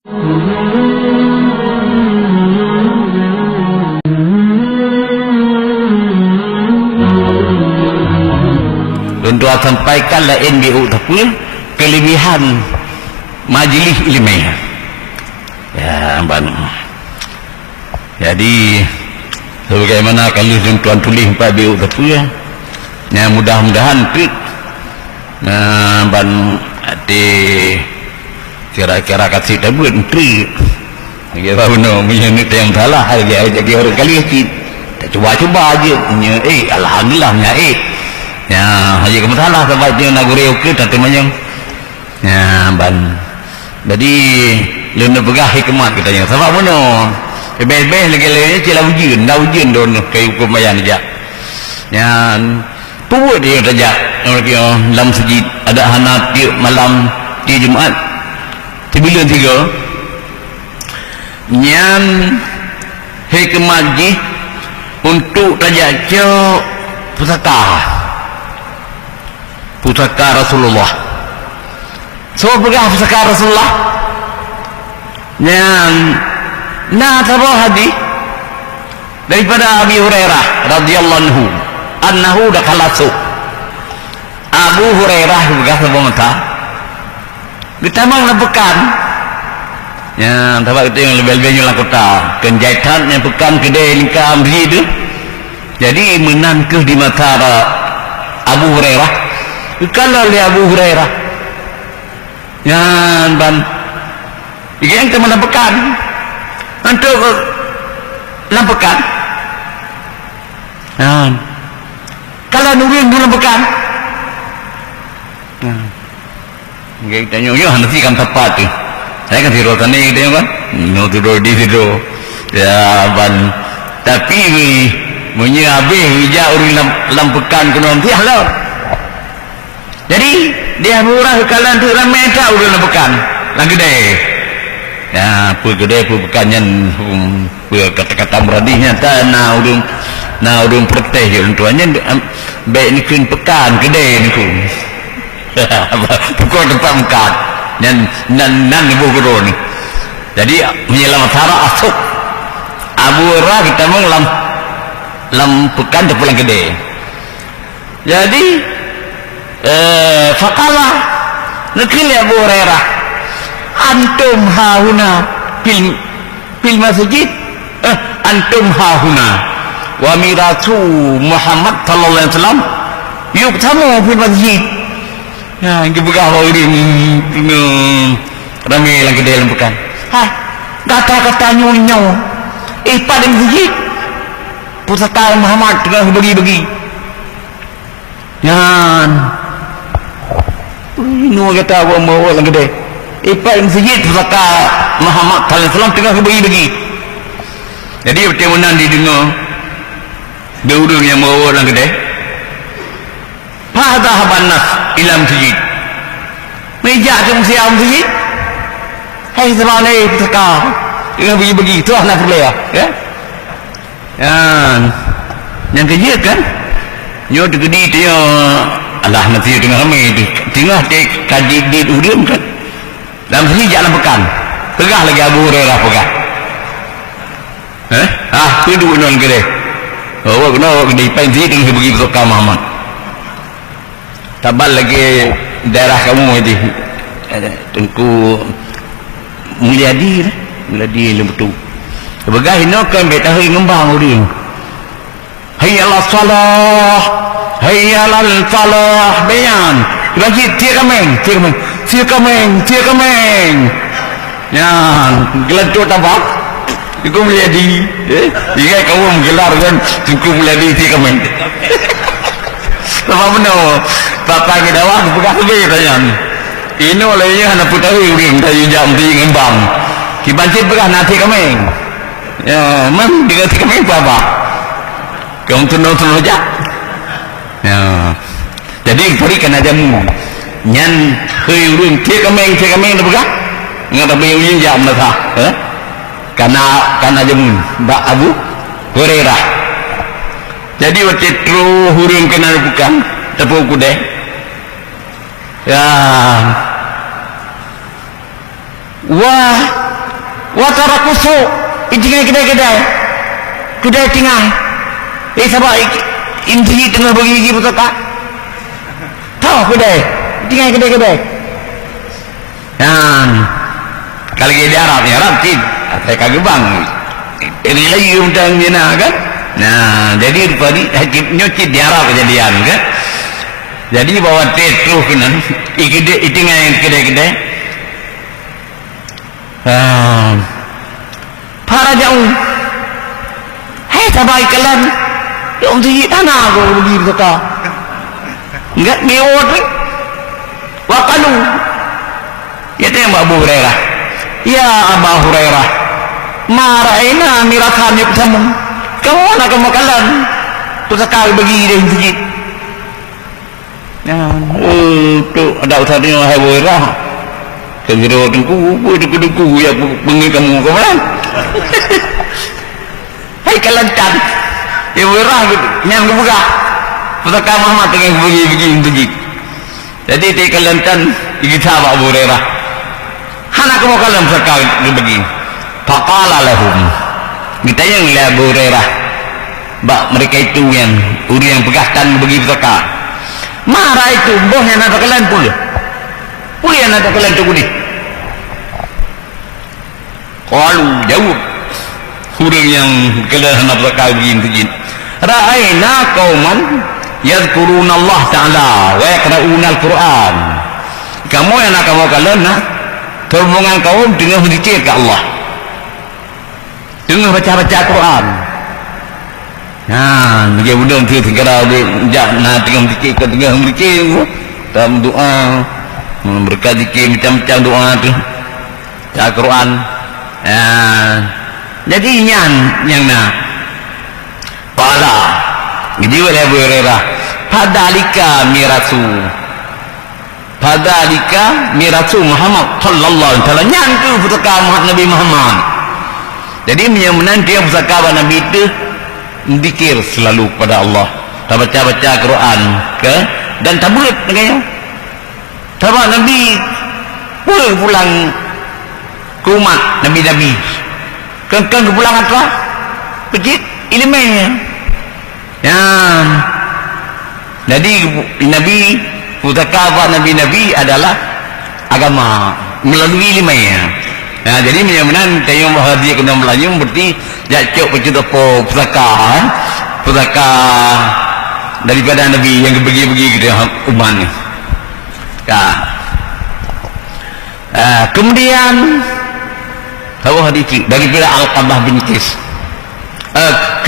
Untuk sampaikanlah NBU tapi kelebihan majlis ilmiah. Ya, abang. Jadi sebagaimana kalau tuan tulis 4 BU tapi ya mudah-mudahan tu abang ada kira-kira kasih tabut menteri. Dia tahu no punya ni yang salah dia jadi orang kali tak cuba-cuba aje punya alhamdulillah punya ya haji kamu salah sebab dia nak gurau ke tak temanya ya ban jadi lena pegah hikmat katanya sebab mana bebel lagi cila ujian don kai hukum bayan aja ya puut dia saja dalam sejid ada hanat dia malam di Jumaat bila 3 nyan hikmat ji untuk tajajo pusaka Rasulullah. So pegah pusaka Rasulullah. Yang tahu hadis daripada Abi Hurairah radhiyallahu anhu dah kalasu. Abu Hurairah juga sebab mata. Kita mang lepekan. Yang tahu itu yang lebih-lebihnya lah kota. Kenjaitan yang pekan kedai lingkar amri itu. Jadi menangkah di mata Abu Hurairah. Kalau lihat Abu Hurairah yang ban yang kita menampakkan untuk menampakkan kalau nurin menampakkan kita nyonya nanti kan tepat tu saya kan tidur tani dia kan tidur di situ ya ban tapi punya habis hijau urin lampakkan kena nanti halau. Jadi dia murah kalian tu ramai tahu dia bukan lagi deh. Ya, gede bukannya kata-kata beradihnya tak na udung protes je tuannya baik ni kun pekan gede ni kun. Pukul tempat mekat nan ibu guru ni. Jadi menyelam cara asuk Abu Hurairah kita lam pekan tu pulang gede. Jadi faqala nakil Abu Hurairah antum hauna fil masjid antum hauna wa miratu Muhammad sallallahu alaihi wasallam yuktamu fil masjid ya ini bukan orang ramai lagi dalam bukan kata-kata nyonyo pada masjid pusaka Muhammad tengah bagi-bagi yan ini kata awak mahu lagi deh ipai masjid pusaka Muhammad sallallahu alaihi wasallam tengah bagi-bagi jadi bagaimana didengar dua-dua yang mahu lagi deh pada habanas ilam masjid meja ke masjid hai sebab ni pusaka tengah bagi-bagi tu lah nak perlaya ya yang kerja kan nyo tegedi dia Allah nanti tengah ramai tengah kaji di udium kan dalam sini jalan pekan tegah lagi Abu Hurairah pegang tu dua non gede kena di pensi dengan bagi pusaka Muhammad tabal lagi daerah kamu itu Tengku Mulyadi lembu sebagai no kan beta hari ngembang udium hayya ala salah hayya ala falah bayan lagi tia kameng ya gelantur tabak itu menjadi jika kamu menggelar kan cukup menjadi tia kameng apa benar bapak kita wah bukan lebih tanya ini olehnya anak putari uring dari jam di ngembang kibancit berah nanti kameng ya man dengan tia kameng apa kamu tunang aja ya jadi berikan aja mu nyan hơi urun tia kameng dah buka nggak ada bayuin jam dah sah karena aja mu Mbak Abu Hurairah jadi waktu itu hurung kena bukan tepuk kuda ya wah watarakusu tinggal kedai tinggal sebab inti tengah bagi putaka tahu kedai tinggal kedai dan kalau di Arab saya kagak bang ini lagi undang mina kan. Nah, jadi rupanya hakim nyuci di Arab kejadian kan. Jadi bawa terus kan, itingan kedai. Para jauh, hei sabai kalian, yang tinggi tanah aku begini kata, enggak mewah ni, wakalu, ya tu yang Abu Hurairah, ya Abu Hurairah, maraina miratan yuk samu. Kamu nak kemakalan tu sekali bagi dia sejid tu ada usaha hai boirah kegero tengku dengku ya bengi kamu kemalan hai kalantan ya boirah nyang kebuka pusaka Muhammad tengah bagi sejid jadi ti kalantan kita Abu Hurairah hana kemakalan sekali bagi faqala lahum kita yang lihat Abu Hurairah mereka itu yang pegahkan bagi pusaka marah itu bohnya nak kalian pula yang nak kalian tu kuni qalu jawab orang yang kalian nak pusaka begini tujin ra'ayna qauman yadhkuruna Allah Ta'ala wa yaqra'una Al-Quran kamu yang nak kalian nak terbungan kaum dengan berzikir ke Allah dengan baca-baca Quran. Dia belum segera nak tengah berzikir dalam doa berkat zikir macam-macam doa tu baca Quran. Jadi yang nak pala jadi oleh Abu Hurairah padalika mirasu Muhammad sallallahu alaihi wasallam nyan tu pusaka Nabi Muhammad. Jadi yang menanti pusaka Nabi itu zikir selalu kepada Allah, tak baca Quran ke dan tabligh dengannya. Sebab Nabi pulang ke umat Nabi-Nabi. Kan ke pulang apa? Pejit ilmunya. Jadi Nabi pusaka Nabi-Nabi adalah agama melalui ilmunya. Jadi menyamanan kayu bahagia kena melayung berarti jatuh pecut apa pusaka daripada Nabi yang bagi-bagi kepada umat ni. Kemudian tahu hadis daripada Alqamah bin Qais.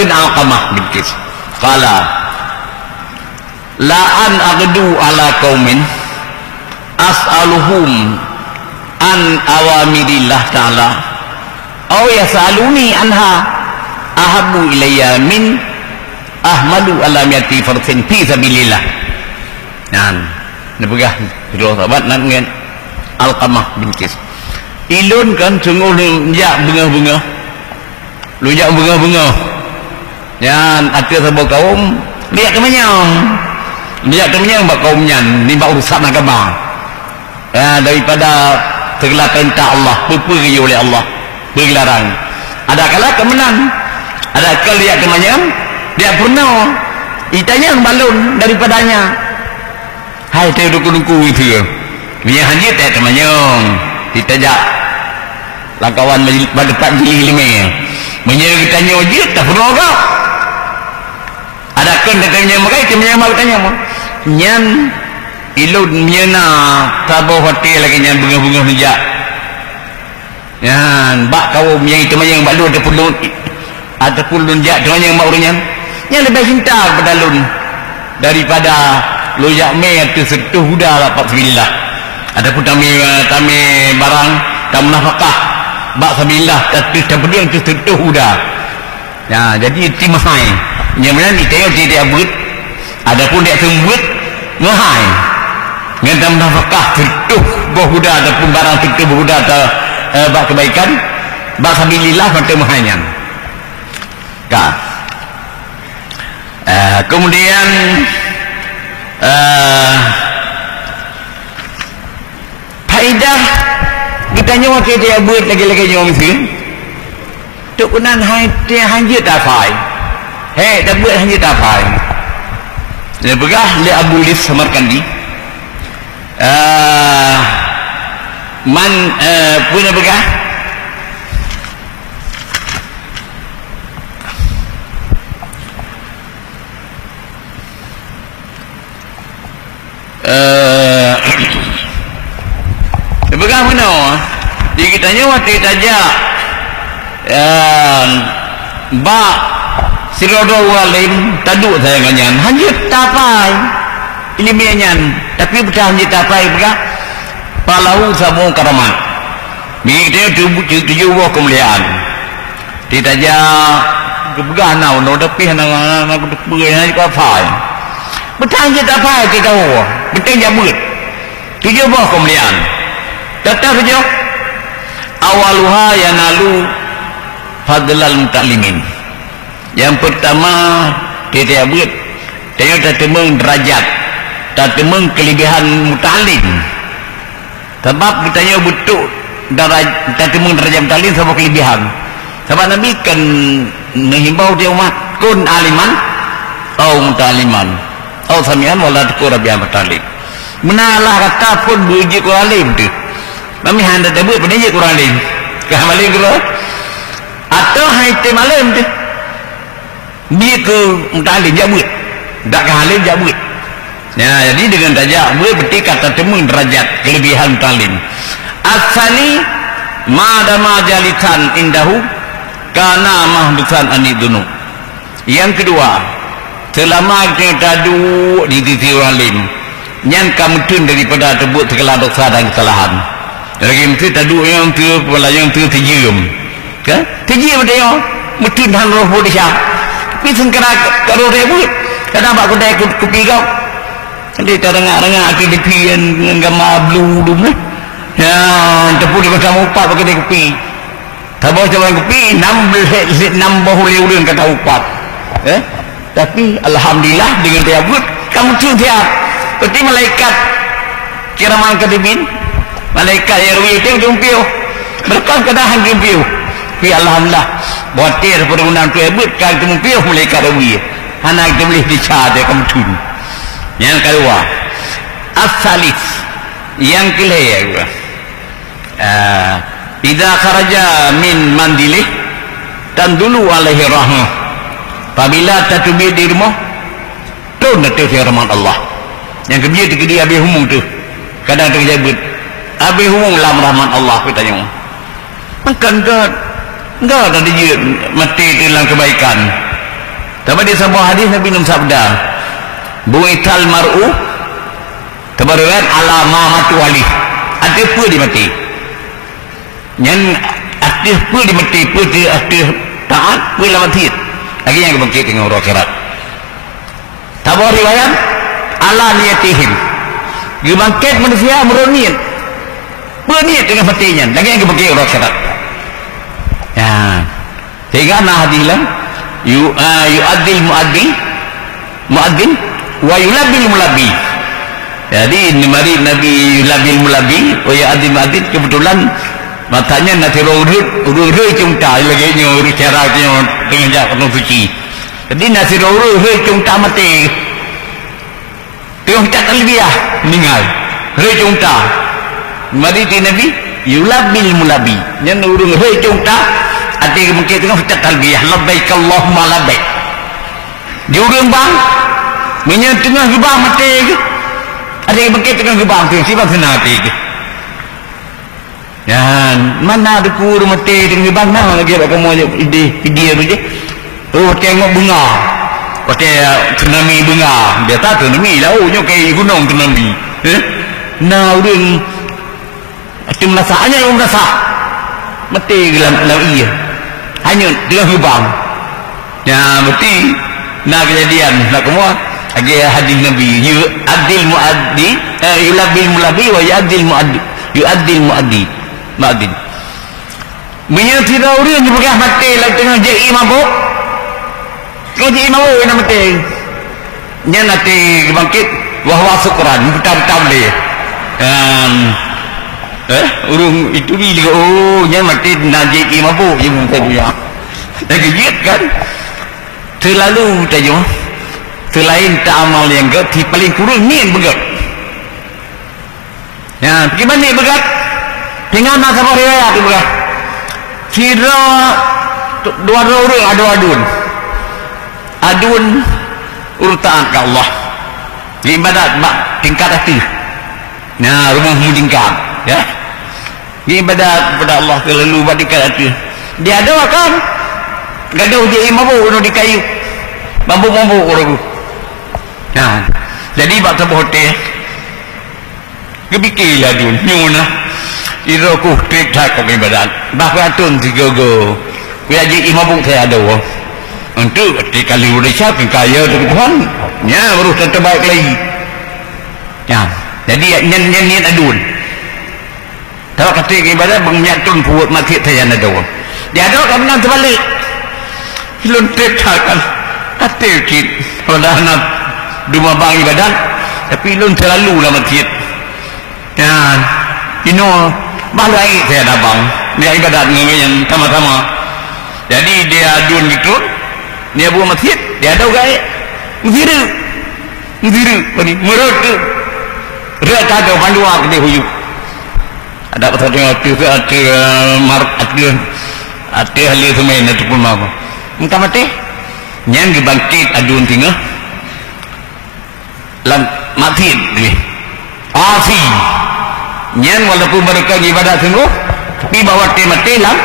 Alqamah bin Qais. Qala la an aghdu ala qaumin as'aluhum an awamirillah ta'ala aw yasaluni anha ahabu ilayya min ahmadu alamiyati farsin fi sabilillah. Napagah dua sahabat nak dengan Alqamah bin Qais ilun kan sungguh jak bunga-bunga lujak bunga-bunga yang ada sebuah kaum lihat kemenyang bak kaumnya ni bak urusan agama daripada segala perintah Allah pergi oleh Allah berlarang. Ada kala kemenang, ada kala dia kemenang dia pernah itanya balun daripadanya hai tu duku-duku itu dia hanya tak kemenang ditajak langkawan berdepan jili lima menyerang tanya je tak pernah kau ada kan dia tanya makai kemenang tanya nyan ilun nyena tabuh hati lagi nyan bunga-bunga hijau nyan bak kaum yang itu yang balu ataupun lun jak dengan yang maurnya yang lebih cinta kepada lun daripada lujak me tu setuh huda dapat sebillah adapun tami barang tak nafkah bak sebillah tapi sebelum tu setuh huda jadi timahai yang mana dia buat adapun dia sembut ngahai dengan nafkah setuh berhuda ataupun barang setuh berhuda atau bak kebaikan bak sabilillah pada mahanya kemudian faedah kita nyawa kita buat lagi-lagi nyawa mesti chụp nan hai dia ta phải he dah buat hanya tak faham dia begah li Abu Lis Samarkandi man punya begah dia begah mana dia kitanya waktu tajak ba sirodo walim taduk saya kanyan hanya tapai ilmiahnya tapi bukan hanya tapai berkah palau sabu karamat ni dia tujuh buah kemuliaan tidak aja kebegan nau no tapi hana kebegan ni kau fai bukan hanya tapai kita betul jabut tujuh buah kemuliaan datang saja awaluha yanalu fadlal mutalimin. Yang pertama dia buat dia tak temeng derajat tak temeng kelebihan mutalim sebab kitanya betul darajat tak temeng derajat mutalim sebab kelebihan sebab Nabi kan menghimbau dia umat kun aliman atau mutaliman atau samian wala tukura biar mutalim menalah kata pun beruji kurang alim tu Nabi hendak dia buat penijik kurang alim kehamalim kurang atau haitim alim tu dia ke mutalim jabut tak ke halim jabut ya, jadi dengan tajak boleh berarti kata temung derajat kelebihan mutalim asani madama jalitan indahu kana mahdusan anidunu yang kedua selama kita duduk di sisi alim yang kamu tun daripada terbuk segala dosa dan kesalahan lagi mesti taduk yang tu kepala yang tu terjium kan terjium dia mesti dan roh bodhisah tapi sengkera kalau rebut kadang pak kedai kopi kau nanti terengah-rengah aki depi yang gambar blue dum ya tepu di macam upat pakai kedai kopi tabau cawan kopi nambah ulun kata upat tapi alhamdulillah dengan dia buat kamu tu siap seperti malaikat kiraman kadibin malaikat yarwi itu jumpiu berkah kedahan jumpiu tapi alhamdulillah botir perundangan tu hebut kalau kamu pilih malaikat yarwi anak kita boleh dicari kamu tu yang kedua as-salis yang kelima idza kharaja min mandilih tandulu alaihi rahmah apabila tatubih di rumah tu nanti firman Allah yang kedua dia habis humung tu kadang terjebut habis humung dalam rahmat Allah kita tanya makan enggak ada dia mati dalam kebaikan tapi di sebuah hadis Nabi Nabi sabda buital mar'u tabaruan ala ma matu wali ada apa di mati yang ada apa di mati apa di ada taat apa lah mati lagi yang kebangkit dengan orang akhirat tabar riwayat ala niyatihim kebangkit manusia meruniat berniat dengan matinya lagi yang kebangkit orang akhirat ya sehingga nah hadilah yu'addil mu'addin wa yulabil mulabi jadi mari Nabi yulabil mulabi wa yu'addil mu'addin kebetulan matanya nanti urut cungta lagi urut cara dengan jak penuh suci jadi nasi urut cungta mati tengok tak talbiyah meninggal urut cungta mari di Nabi yulabil mulabi yang urut cungta ada mungkin tengok tak talbiyah labbaik Allahumma labbaik jurung bang minyak tengah gebang mati ke ada yang mungkin tengah gebang tu sibang senati ke ya mana ada kur mati tengah gebang nah lagi apa kamu aja ide tu je oh tengok bunga tsunami bunga dia tak tsunami lah oh nyokai gunung tsunami nah urang itu masanya yang rasa mati dalam iya hanya tengah gebang ya mati nah kejadian nak semua lagi hadis Nabi yu'addil mu'addi yulabil mulabi wa yu'addil mu'addi menyerti dauri yang dibegah mati lagi tengah jai mabuk tengah jai mabuk yang mati yang nanti bangkit wahwa syukran betul-betul boleh urung itu bila oh yang mati nak jai mabuk yang saya punya lagi jid kan terlalu tayo selain tak amal yang di paling kurang ni begat ya bagaimana ni begat dengan masa riwayat begat kira dua orang adun urutan ke Allah ibadat tingkat hati nah rumah tingkat ya ibadat kepada Allah terlalu tingkat hati dia ada kan gaduh dia mabuk di kayu bambu-bambu orang nah jadi bak sebuah hotel kebikirlah dun nyuna iro ku trik tak kau ibadat bahkan tun tiga go kuyaji mabuk saya ada untuk ketika liur siap kaya Tuhan ya baru terbaik lagi ya jadi nyen adun kalau ketika ibadat mengyatun buat mati saya ada dia ada kan nak terbalik hilun tetakan hati kit pada nak dua bang ibadat tapi hilun terlalu lah masjid ya balai saya ada bang dia ibadat dengan sama-sama jadi dia adun gitu dia buat masjid dia ada gaya menghiru merut rata ada pandua ke dia huyuk ada pasal ada hal itu main itu pun apa entah mati yang dibangkit adun tinggal lam mati ni afi yang walaupun mereka ibadat sungguh tapi bawa mati lam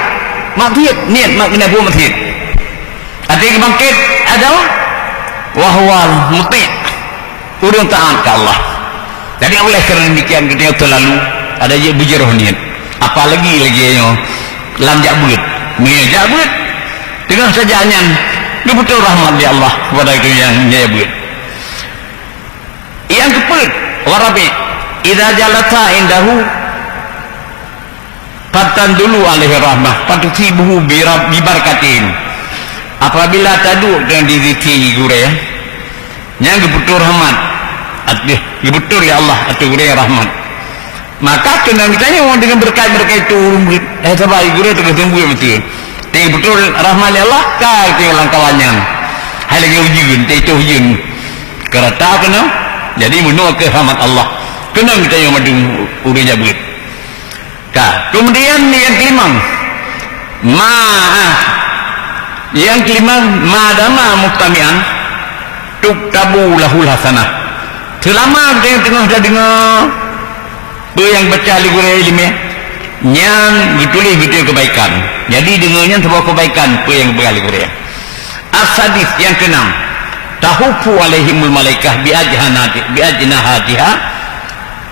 mati niat mak kena buat mati ada yang bangkit adalah wahwal muti urung taat ke Allah jadi oleh kerana demikian kita terlalu ada je berjeroh niat apalagi yang lam jabut jabut dengan sajaannya dia betul rahmat di Allah kepada itu yang jabut yang keempat warabi idza jalata indahu fatan dulu alaihi rahmah fatusibuhu bi barakatin apabila taduk dengan diri gure yang betul rahmat artinya betul ya Allah atau gure rahmat maka kena ditanya orang dengan berkat-berkat itu sabar gure tu ketemu betul tapi betul rahmat ya Allah kai tinggal kawannya hai lagi ujian itu ujian kereta kena jadi menolak ke rahmat Allah kena ditanya madu udah jabut kemudian yang kelima yang kelima madama muktamian tuktabu lahul hasanah selama kita tengah dah dengar yang baca ilmu yang ditulis betul kebaikan jadi dengarnya sebuah kebaikan yang berkali Korea as-sadis yang keenam tahufu alaihimul malaikah biajnahatiha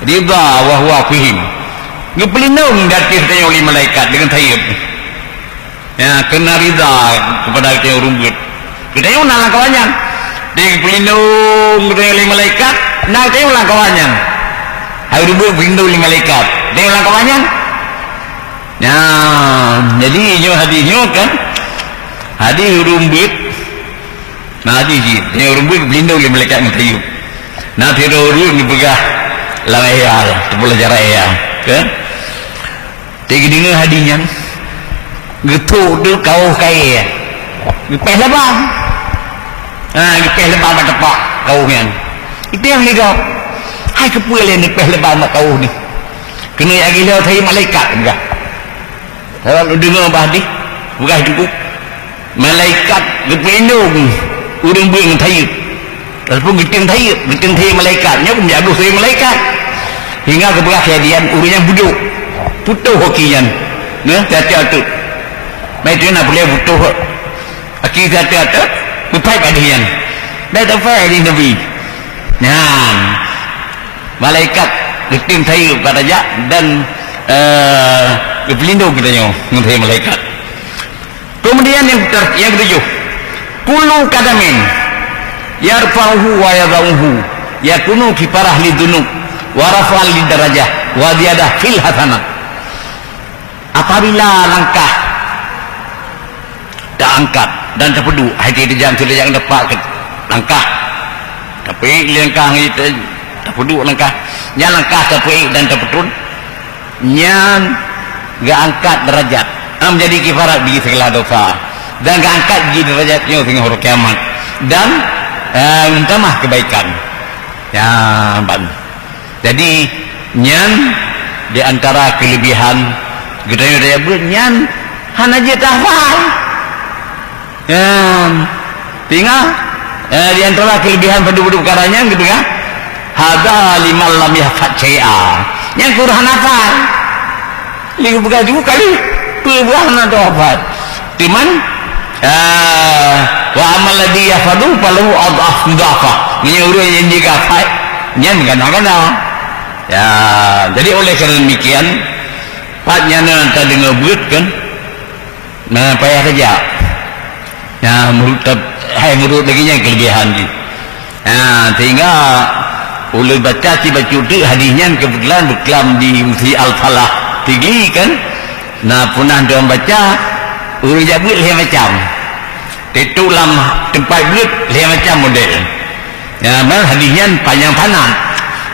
ridha wa huwa fihim ngepelindung dari tanya oleh malaikat dengan tayyib ya kena ridha kepada kita yang rumput kita yang nak kawannya dia pelindung oleh malaikat nak kita yang kawannya harus pelindung oleh malaikat dia yang kawannya ya jadi ini hadisnya kan hadis rumput nah hadis ini rumput pelindung oleh malaikat yang tayyib nah terorun dipegah layar boleh jarak ya kan tiga dengar hadisnya getuk tu kau kaya gepeh lebam gepeh lebam kat tepak kau kan itu yang lihat hai kepulan ni gepeh lebam kat kau ni kena yang gila saya malaikat enggak kalau dengar hadis bukan cukup malaikat gependung urang buang tayyib walaupun geteng tayyib malaikatnya pun jago saya malaikat hingga keberhadian urangnya buduk putuh hokian nah tiap-tiap tu baik tu nak boleh putuh aki tiap-tiap tu bupai padian dah tak faham di Nabi nah malaikat geteng tayyib pada jak dan pelindung katanya mengenai malaikat kemudian yang ketujuh kullu kadamin yarfa'uhu wa yadha'uhu yakunu kifarah lidunub wa rafa'al lidarajah wa ziyadah fil hasanah apabila langkah tak angkat dan terpeduk hati dia jangan dapat langkah tapi langkah itu terpeduk langkah yang langkah terpeduk dan terpeduk yang gak angkat derajat menjadi kifarat bagi segala dosa dan angkat derajatnya tengah hari kiamat dan tambah kebaikan ya ban. Jadi nyan di antara kelebihan gedanya daya nyan hana je tahfal ya tinggal di antara kelebihan penduduk perkaranya gitu kan hada liman lam yahfad syai'a yang kurang hafal lihat begitu kali perubahan atau apa cuman wa amal ladhi yafadu falahu adhaf mudhafa ini orang yang juga hafal nyan kadang-kadang ya jadi oleh kerana demikian patnya nanti dengar buat kan nah payah kerja ya menurut lagi yang kelebihan ni sehingga oleh baca tu hadisnya kebetulan berkelam di Musi Al-Falah tinggi kan nah punah dia baca urut jabut dia macam itu dalam tempat buat dia macam model ya memang hadisnya panjang panah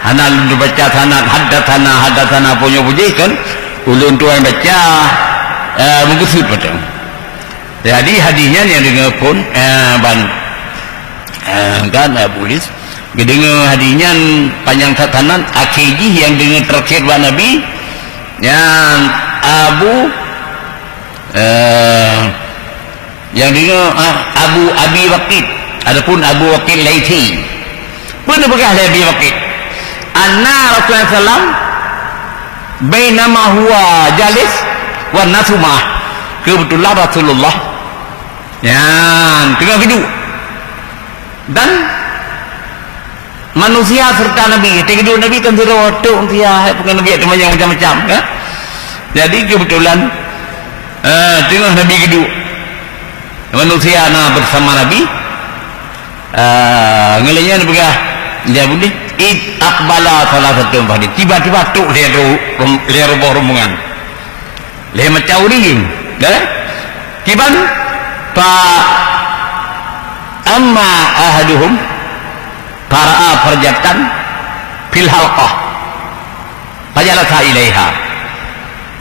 anak lu baca sanad hadatsana punya puji kan ulun tuan baca mengusut macam jadi hadisnya yang dengar pun kan polis dengar hadisnya panjang tatanan akiji yang dengar terakhir wa Nabi yang yang dengar Abu Abi Waqid adapun Abu Waqid Laiti pun bekas Abi Waqid anna Rasulullah sallam bainama huwa jalis wa nasuma kebetulan Rasulullah yang tengah hidup dan manusia serta Nabi tengah hidup Nabi kan sudah waktu dia bukan Nabi itu macam-macam ya? Jadi kebetulan tengah Nabi hidup manusia bersama Nabi ngelenya begah dia boleh akbala salah satu pada tiba-tiba tu dia rombongan dia macam orang dah kiban fa amma ahaduhum para'a farjatan fil halqah fajalasa ilaiha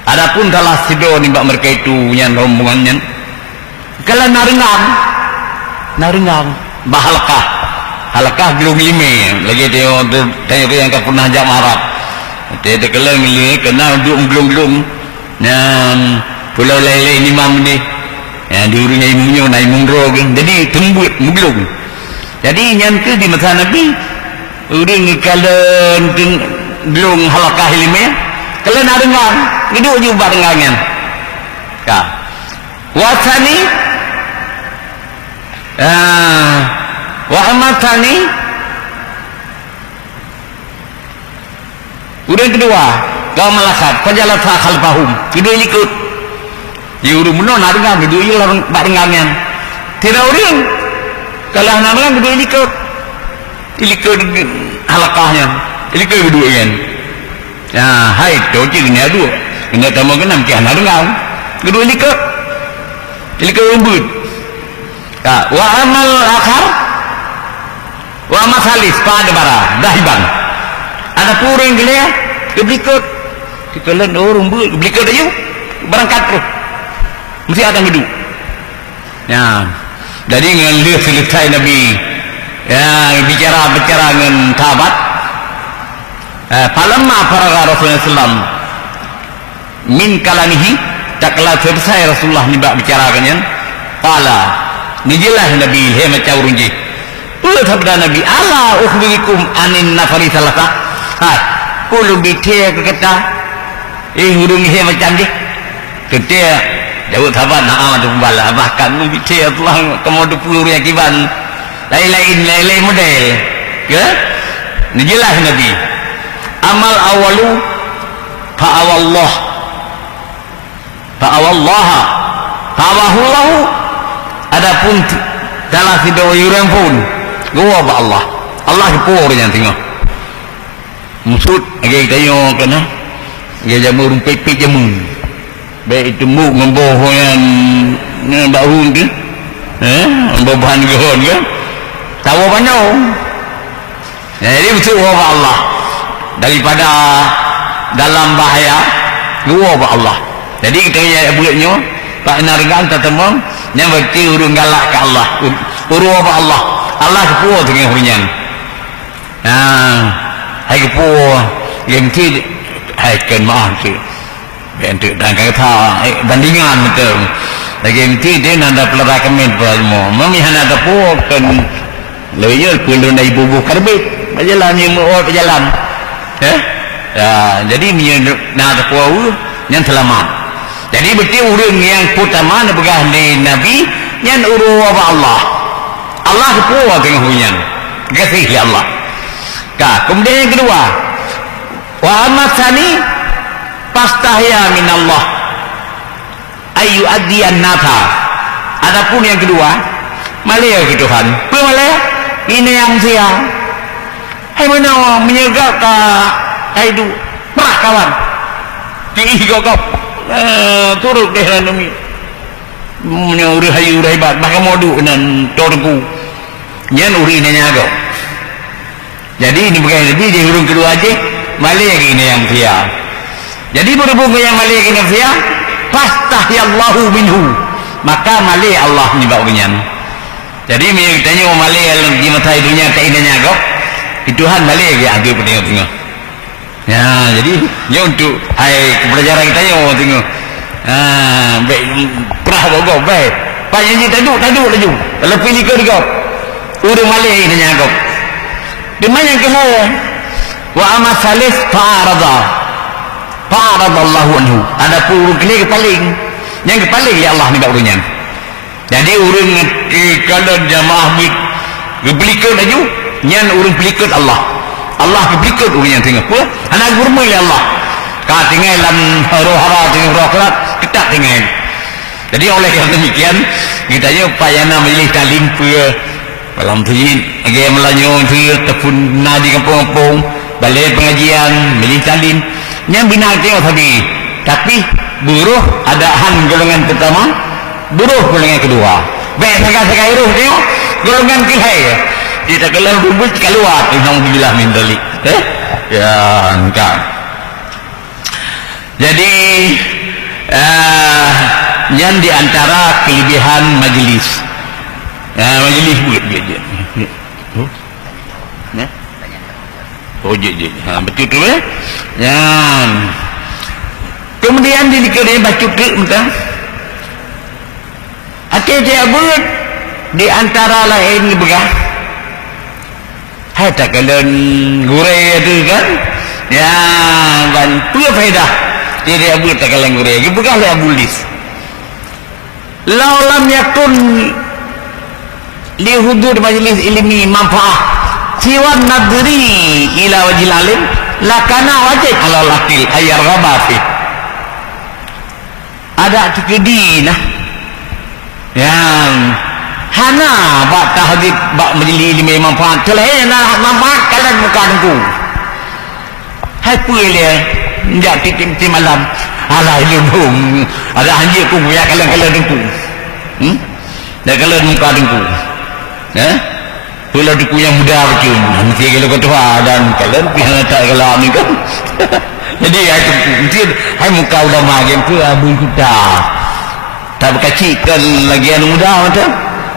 adapun dalam sido nimbak mereka itu yang rombongannya kalau narengang halakah gelung lime lagi dia tanya yang tak pernah jam Arab dia keleng ni kena duduk gelung-gelung dan pulau lele ni mam ni yang diurusnya imunyo naik mungro jadi tembut muglung jadi yang ke di masa Nabi uring kalen gelung halakah lime kalen narengang duduk je barengangan ka wasani wa amatani udah kedua kau melakat pajalat fakal pahum kedua ikut di urung menon narengang kedua larang barengangan tidak uring kalau narengang kedua ikut halakahnya ikut kedua kan ya hai doji ni adu ini tamu kenam kian narengang kedua ikut umbut wa amal akhar wa masalis pada bara dahiban ada puring gila ya keblikut dikelan orang blikut aja berangkat terus mesti ada hidup ya jadi dengan dia selesai Nabi ya bicara dengan sahabat falamma faraga Rasulullah sallam min kalamihi tak kala selesai Rasulullah nibak bicarakannya qala nijilah Nabi he macam urunji sabda Nabi ala ukhbirikum anin nafari salasa kulu bitia ke kata urung he macam je kata jawab sahabat na'am tu bala bahkan bitia Allah kemudian puluh yang kiban lain-lain model ya nijilah Nabi amal awalu fa'awallaha fa'awahullahu adapun dalam video orang pun gua ba Allah kepur yang tengok musut lagi tanya kena dia jamu rumpit jamu baik itu mu ngemboh yang bahun ke bahan gehon ke tahu banyak jadi musut gua ba Allah daripada dalam bahaya gua ba Allah jadi kita ya buatnya Pak Nargan tetemong yang berarti urung galak ke Allah urung apa Allah Allah kepuah dengan hurian hai kepuah yangที่hai ken maaf tu bentuk dan kata bandingan betul lagi yang dia nanda pelarakan peralmu memihan ada puak kan leyel pulun dari bubuh karbit berjalan yang mau berjalan jadi nanda puak yang selamat jadi betul orang yang pertama bergah di Nabi yang urut apa Allah kepuak dengan hujan kasih Allah kemudian yang kedua wa amat sani pastahya minallah ayu adiyan nata adapun yang kedua malaya ke Tuhan malaya ini yang siang hai mana menyegak ke itu merah kawan tinggi gogok turut deh ranumi menyuruh hayu hebat bahkan modu dan torku nyan uri nanya agak jadi ini bukan lebih di hurung kedua aja malaya ini yang siang jadi berhubung yang malaya ini siang fastahyallahu minhu maka malih Allah ni bagian jadi bila tanya orang malih di mata dunia tak indahnya agak Tuhan malih dia agak tengok ya jadi dia untuk hai pelajaran kita tengok tengok baik perah gogok baik pak yang taduk laju kalau pilih kau urung malih indahnya agak dimana yang kedua wa amat salis fa'aradallahu anhu ada pun kini kepaling yang kepaling ya Allah ni tak urunnya jadi urung kalau jamaah kebelikan aja yang urung belikan Allah kebelikan urunnya tengok apa anak gurma ya Allah kata tinggal dalam roh-hara tengok roh-hara kita tinggal jadi oleh yang demikian kita tanya payana majlis talim pula malam tu lagi melanjut tepun nadi kampung-kampung balik pengajian majlis talim yang benar tengok tadi tapi buruh ada golongan pertama buruh golongan kedua baik sekarang buruh tengok golongan kehai kita keluar rumput keluar alhamdulillah min dalik ya engkau jadi yang diantara kelebihan majlis majlis buat dia betul tu kemudian dia baca betul dia buat di antara lain begah hai tak kalian gurei itu kan ya dan pura faedah dia buat tak kalian gurei begah le abulis laulam yakun li hudur majlis ilmi manfaah siwa nadri ila wajil alim lakana wajib ala lakil ayar ghabafi ada tikedi nah yang hana bak tahdid bak majlis ilmi manfaat teleh nak mamak kalian muka dengku hai puile ndak tim malam ala ilmu ada anjir ku ya kalian dengku dah kalian muka dengku pula duku yang muda macam nanti kalau kata dan kalian pihak tak kalau ni kan jadi itu mungkin hai muka ulama yang tu abu kita tak berkacikkan lagi yang muda macam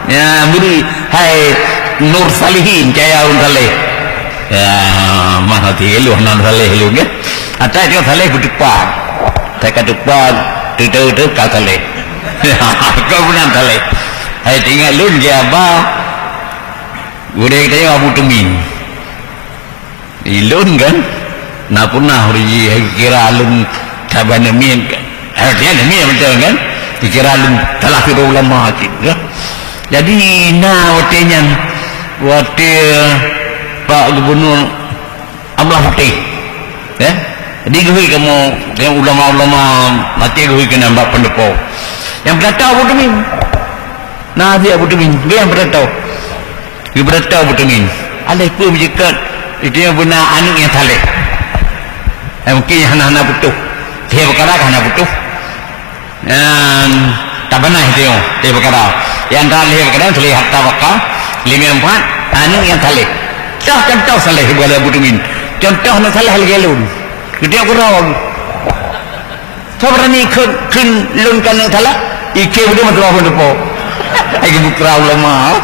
ya beri hai nur salihin cahaya saleh ya mana tilu non saleh lu kan atau dia saleh berdepan tak depan tu kau saleh kau bukan saleh hai tinggal lu dia apa Gurek tanya Abu Tumin ilun kan nak pernah huri kira alun taban min artinya demi betul kan dikira alun telah kira ulama kan jadi watenya wate Pak Gubernur Abdullah Putih jadi gue kamu yang ulama-ulama mati gue kena mbak pendepo yang berdatang Abu Tumin nah dia Abu Tumin dia yang berdatang dia beritahu betul-betul alih pun berjekat itu yang benar anak yang salih mungkin yang anak-anak butuh dia berkata anak butuh tak benar itu dia berkata yang salih berkata salih hatta bakal 5-4 anak yang salih contoh salih boleh betul-betul contoh nak salih lagi alun dia kurang sebenarnya kun lun kan yang salih ikut dia masalah pun depo lagi mukra ulama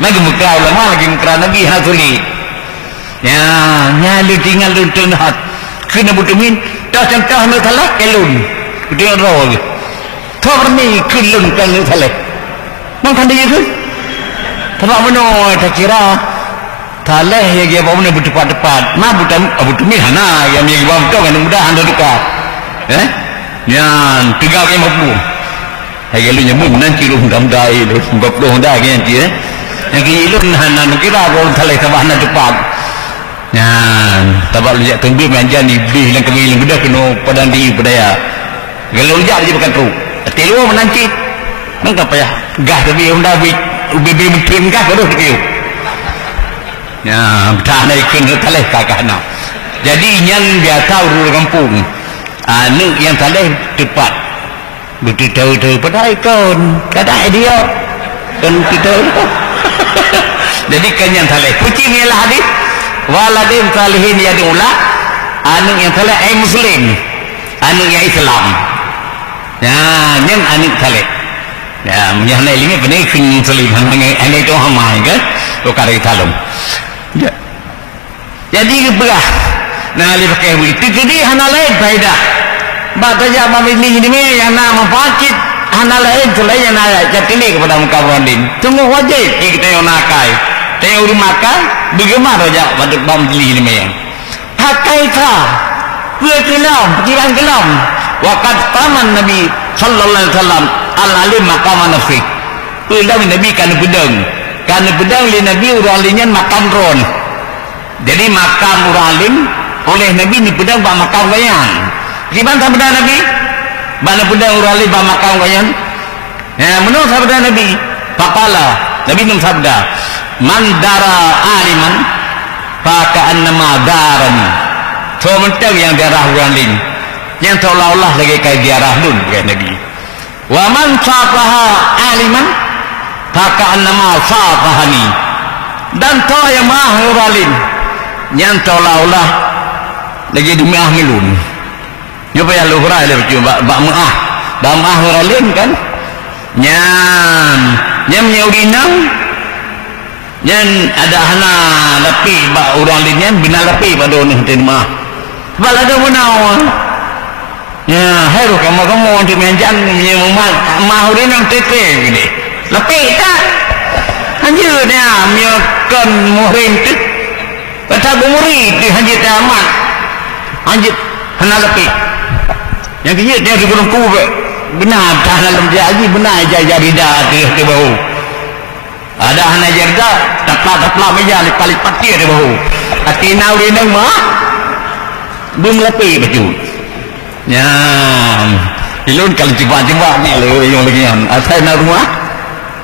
lagi mukra ulama lagi mukra nabi hasuli ya nya lu tinggal lu tenat kena butumin dah cangkah nu thalak elun dia ro thor ni kulun kan nu thalak mang kan dia tu sebab mana tak kira thalak ya dia bawa ni berdepat-depat ma butumin hana yang dia bawa kau kan mudah anda dekat yan tiga ke mampu hai lu nyebut nanti lu ngam dai lu ngap lu dah ke nanti yang lu hana kira bawa thalak sabah na cepat yan tabak lu jak tunggu manjan ni beli lang kami lang gede kena padan di pedaya kalau jak dia bukan tu telu menanti nang apa ya gah tapi honda UBB mungkin gah baru tu ya dah naik kena thalak kakana jadi yang biasa urus kampung anu yang thalak cepat betul tahu padai kon kadai dia kan kita jadi kan yang thalak kucing ialah hadis waladin salihin yadullah anu yang thalak ai muslim anu yang Islam ya yang anu thalak ya yang lain ini benar kun muslim hang itu hamai kan to kari talum jadi berah nah li pakai begitu jadi hana lain faedah bataja mamili ini yang nama fakit hana lain selain yang ada jatili kepada muka banding tunggu wajib kita yang nakai tengok rumah makan bagaimana saja pada mamili ini pakai kah gue kelam pikiran kelam waqad taman Nabi sallallahu alaihi wasallam al-alim maqam nafsi ulah Nabi kan pedang li Nabi uralinyan makam ron jadi makam uralim oleh Nabi ni pedang ba makam gayan gimana sabda Nabi bana pedang uralim ba makam gayan ya menurut sabda Nabi faqala Nabi nom sabda man dara aliman fa ka'annama darani so mentang yang darah uralim yang seolah-olah lagi kayak darah dun kata Nabi wa man safaha aliman fa ka'annama safahani dan to yang maha uralim yang seolah-olah lagi dimah milun nyoba ya luhra le cuba bak maah dah maah uralim kan nyam nyaurinang nyan ada hana lepi bak uralim nyan bina lepi pada ni terima sebab ada menawa ya haru kamu untuk menjan yang maah uralim tete gini lepi tak anjurnya miokan muhrim tu kata bumuri di hanjit amat hanjit hana lepi yang kini dia di gunung kubu benar dah dalam jadi benar aja rida di bahu ada hana jarda taplak meja lipat pati di bahu hati nauri nang mah belum lepi baju ya ilun kalau coba ni yang lagi yang asal nak rumah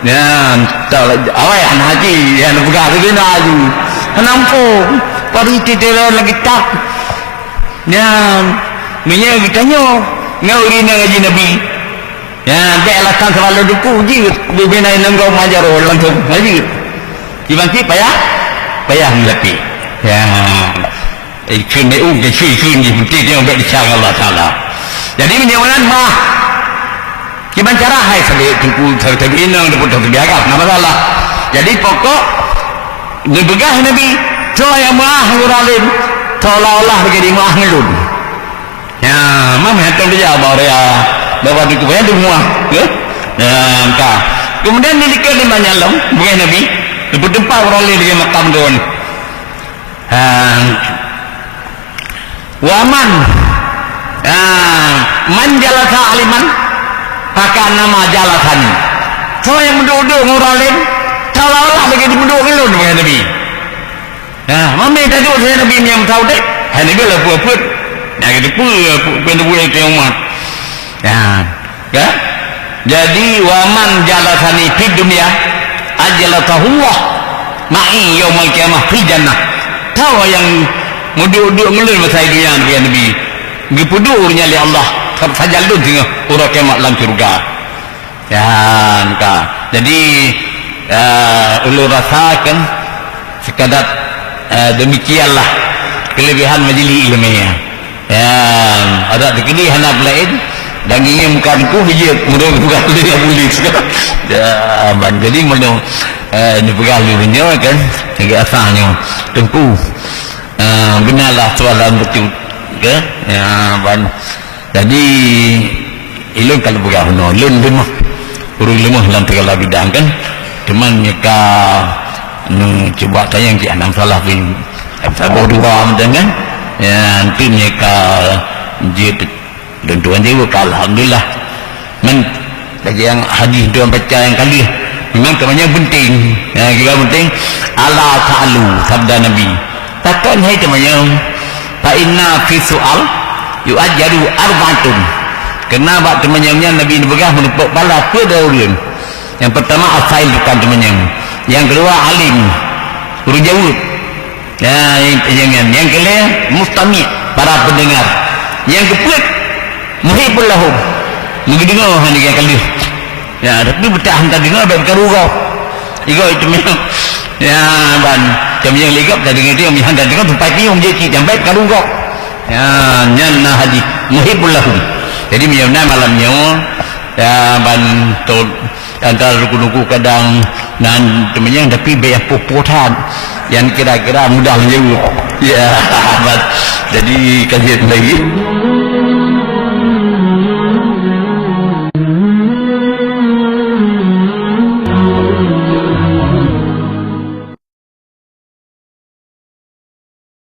ya tak awak anak haji yang pegang tu dia nak haji nampu pari titelo lagi tak ya minyak ditanya ngauri nak haji Nabi ya dia alasan selalu duku ji bibina nang kau majar langsung haji dibanti payah lebih ya kena ke sui ni mesti dia ambil dicang Allah Taala jadi menyewalan mah gimana cara hai sampai tunggu sampai inang dapat terbiaga nama salah jadi pokok dibegah Nabi so yang mah uralim seolah-olah begini mah ngelun ya mah hentam dia bawa dia bawa di kubaya di muah ya kah kemudian dilikir di Manyalong bukan Nabi tempat uralim di makam don waman man jalasa aliman pakai nama jalasan so yang menduduk nguralim seolah-olah begini menduduk ngelun bukan Nabi mami tadi saya Nabi yang tahu dek hari ni lah buat nak kita pintu buat itu umat ya jadi waman jalasani di dunia ajalatahullah ma'i yaumul qiyamah fi jannah tahu yang muduk-duk ngelun masa dunia Nabi gipudurnya li Allah sajalun tengah urang kiamat dalam syurga ya jadi ulur rasakan sekadar demikianlah kelebihan majlis ilmiah ya ada kelebihan lain dan ingin bukanku dia mudah bukan dia polis kan jadi mana ni pegalunya kan hingga asalnya tempu benarlah soalan betul ke jadi ilun kalau begalunya ilun lemah urung lemah dalam segala bidang kan cuman mereka coba tayang di enam salah bin sabor dua macam kan nanti mereka dan tuan juga alhamdulillah bagi yang hadis tuan baca yang kali memang temannya penting kira penting ala ta'alu sabda Nabi takkan hai temannya fa inna fi soal yu'ajjaru arba'atun kenapa temannya Nabi bergah menepuk pala apa daun yang pertama asail bukan temannya yang kedua alim huruf jawud yang kedua mustami' para pendengar yang keempat muhibbul lahum mendengar hanya yang kali tapi bertahan tadi dengar baik karugau iko itu memang ban jam yang ligap tadi dengar dia yang tadi dengar tempat ni menjadi yang baik karugau nyan hadi muhibbul lahum jadi memang malamnya ban tol antara ruku-ruku kadang dan temannya tapi banyak popotan yang kira-kira mudah menjawab jadi kajian lagi